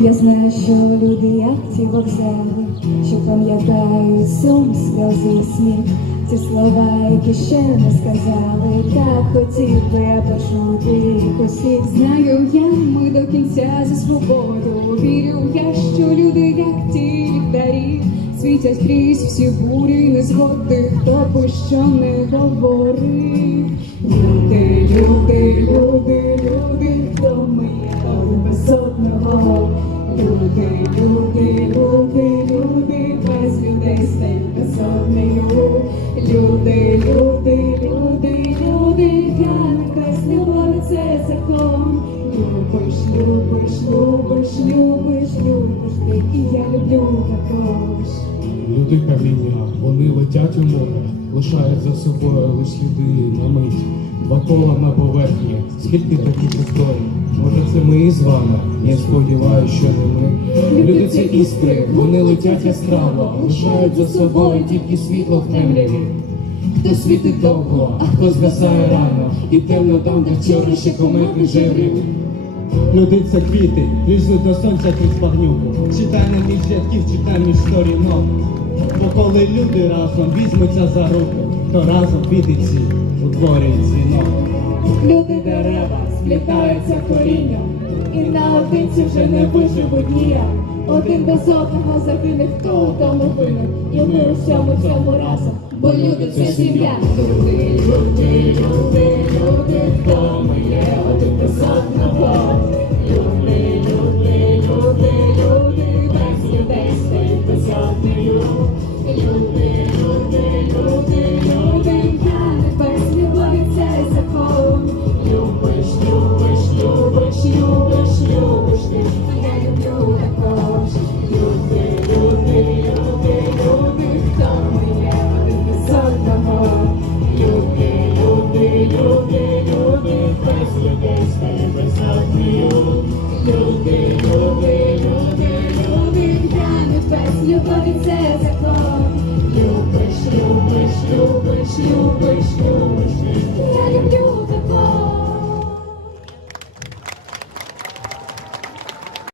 Я знаю, що люди, як ті вокзали, що пам'ятають сум, сльози сміх. Ці слова, які ще не сказали, так хотів би я почути їх усіх. Знаю я, ми до кінця за свободу. Вірю я, що люди, як ті ліхтарі, світять крізь всі бурі незгоди, хто би що не говорив. Люди, люди, люди, без людей стають безоднею. Люди, люди, люди, люди, я без любові це закон. Любиш, любиш, любиш, любиш, любиш і я люблю також. Люди каміння, вони летять у море, лишають за собою лиш сліди на мить. Два кола на поверхні, скільки таких історій? Може це ми із вами? Я сподіваюся, що не ми. Люди це іскри, вони летять яскраво, лишають за собою тільки світло в темряві. Хто світить довго, а хто згасає рано, і темно там, де вчора ще комети жирі. Люди це квіти, лізуть до сонця крізь багнюку. Читай не між рядків, читай між сторінок. Бо коли люди разом візьмуться за руку, то разом у утворюють дзвінок. Люди дерева сплітаються корінням, і наодинці вже не виживуть ніяк. Один без одного загине, хто у тому винен, і ми у всьому цьому разом. Бо люди це сім'я. Люди, люди, люди, люди, хто ми є, один Любиш, любиш, любиш, я люблю